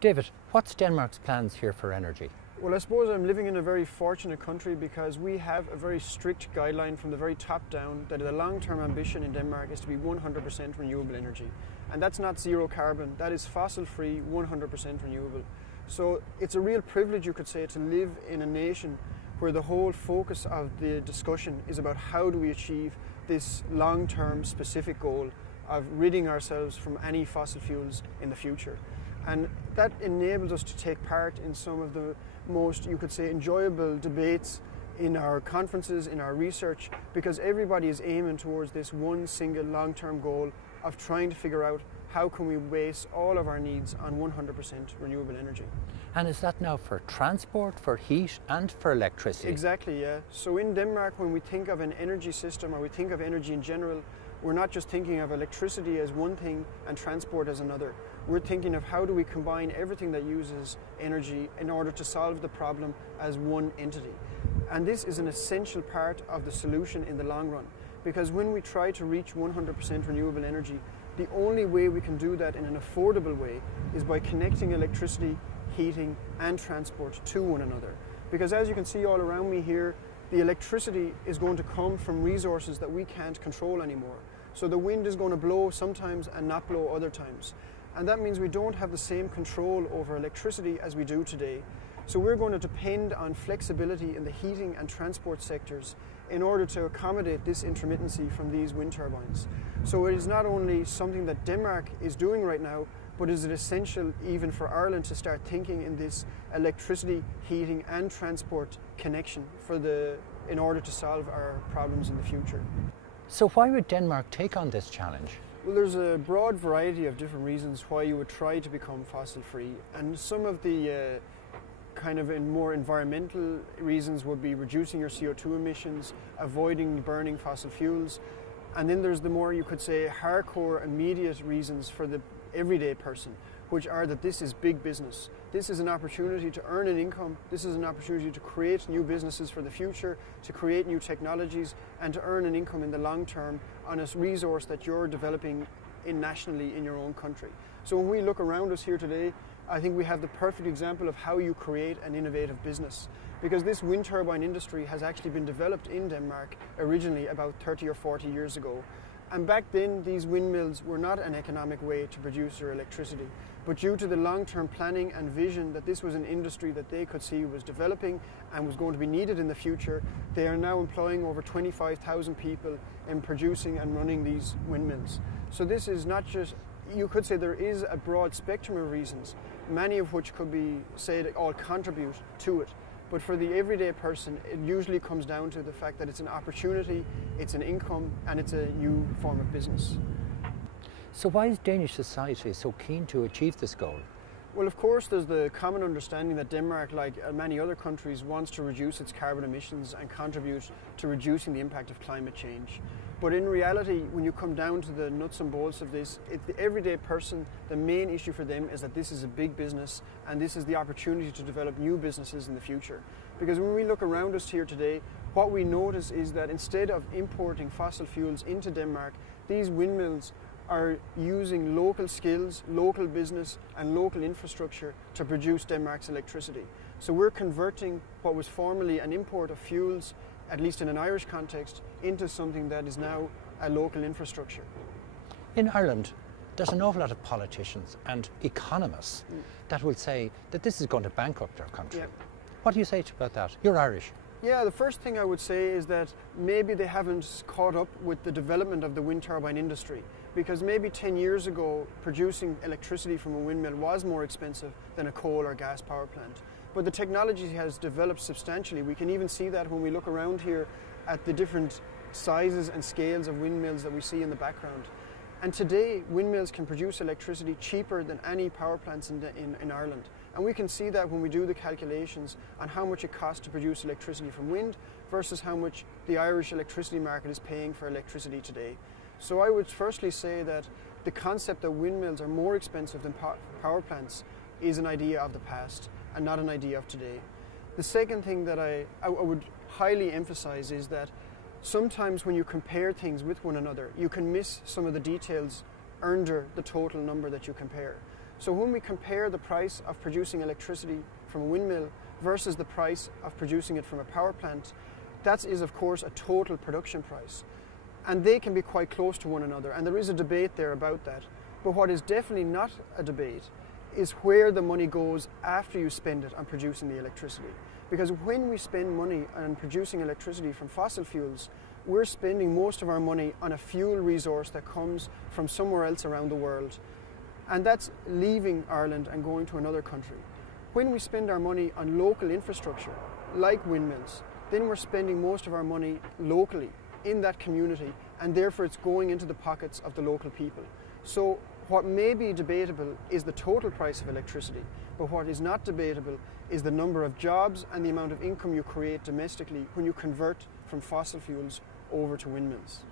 David, what's Denmark's plans here for energy? Well, I suppose I'm living in a very fortunate country because we have a very strict guideline from the very top down that the long-term ambition in Denmark is to be 100% renewable energy. And that's not zero carbon, that is fossil-free, 100% renewable. So it's a real privilege, you could say, to live in a nation where the whole focus of the discussion is about how do we achieve this long-term specific goal of ridding ourselves from any fossil fuels in the future. And that enables us to take part in some of the most, you could say, enjoyable debates in our conferences, in our research, because everybody is aiming towards this one single long-term goal of trying to figure out how can we base all of our needs on 100% renewable energy. And is that now for transport, for heat and for electricity? Exactly, yeah. So in Denmark, when we think of an energy system or we think of energy in general, we're not just thinking of electricity as one thing and transport as another. We're thinking of how do we combine everything that uses energy in order to solve the problem as one entity. And this is an essential part of the solution in the long run, because when we try to reach 100% renewable energy, the only way we can do that in an affordable way is by connecting electricity, heating and transport to one another. Because as you can see all around me here, the electricity is going to come from resources that we can't control anymore. So the wind is going to blow sometimes and not blow other times. And that means we don't have the same control over electricity as we do today. So we're going to depend on flexibility in the heating and transport sectors in order to accommodate this intermittency from these wind turbines. So it is not only something that Denmark is doing right now, but is it essential even for Ireland to start thinking in this electricity, heating and transport connection in order to solve our problems in the future. So why would Denmark take on this challenge? Well, there's a broad variety of different reasons why you would try to become fossil-free, and some of the kind of more environmental reasons would be reducing your CO2 emissions, avoiding burning fossil fuels, and then there's the more, you could say, hardcore immediate reasons for the everyday person, which are that this is big business. This is an opportunity to earn an income, this is an opportunity to create new businesses for the future, to create new technologies and to earn an income in the long term on a resource that you're developing nationally in your own country. So when we look around us here today, I think we have the perfect example of how you create an innovative business, because this wind turbine industry has actually been developed in Denmark originally about 30 or 40 years ago. And back then, these windmills were not an economic way to produce your electricity. But due to the long-term planning and vision that this was an industry that they could see was developing and was going to be needed in the future, they are now employing over 25,000 people in producing and running these windmills. So this is not just, you could say there is a broad spectrum of reasons, many of which could be said all contribute to it. But for the everyday person, it usually comes down to the fact that it's an opportunity, it's an income, and it's a new form of business. So why is Danish society so keen to achieve this goal? Well, of course, there's the common understanding that Denmark, like many other countries, wants to reduce its carbon emissions and contribute to reducing the impact of climate change. But in reality, when you come down to the nuts and bolts of this, the everyday person, the main issue for them is that this is a big business and this is the opportunity to develop new businesses in the future. Because when we look around us here today, what we notice is that instead of importing fossil fuels into Denmark, these windmills are using local skills, local business and local infrastructure to produce Denmark's electricity. So we're converting what was formerly an import of fuels, at least in an Irish context, into something that is now a local infrastructure. In Ireland, there's an awful lot of politicians and economists that will say that this is going to bankrupt our country. Yeah. What do you say about that? You're Irish. Yeah, the first thing I would say is that maybe they haven't caught up with the development of the wind turbine industry, because maybe 10 years ago producing electricity from a windmill was more expensive than a coal or gas power plant. But the technology has developed substantially. We can even see that when we look around here at the different sizes and scales of windmills that we see in the background. And today, windmills can produce electricity cheaper than any power plants in Ireland. And we can see that when we do the calculations on how much it costs to produce electricity from wind versus how much the Irish electricity market is paying for electricity today. So I would firstly say that the concept that windmills are more expensive than power plants is an idea of the past and not an idea of today. The second thing that I would highly emphasize is that sometimes when you compare things with one another, you can miss some of the details under the total number that you compare. So when we compare the price of producing electricity from a windmill versus the price of producing it from a power plant, that is of course a total production price. And they can be quite close to one another, and there is a debate there about that. But what is definitely not a debate is where the money goes after you spend it on producing the electricity. Because when we spend money on producing electricity from fossil fuels, we're spending most of our money on a fuel resource that comes from somewhere else around the world. And that's leaving Ireland and going to another country. When we spend our money on local infrastructure, like windmills, then we're spending most of our money locally in that community, and therefore it's going into the pockets of the local people. So what may be debatable is the total price of electricity, but what is not debatable is the number of jobs and the amount of income you create domestically when you convert from fossil fuels over to windmills.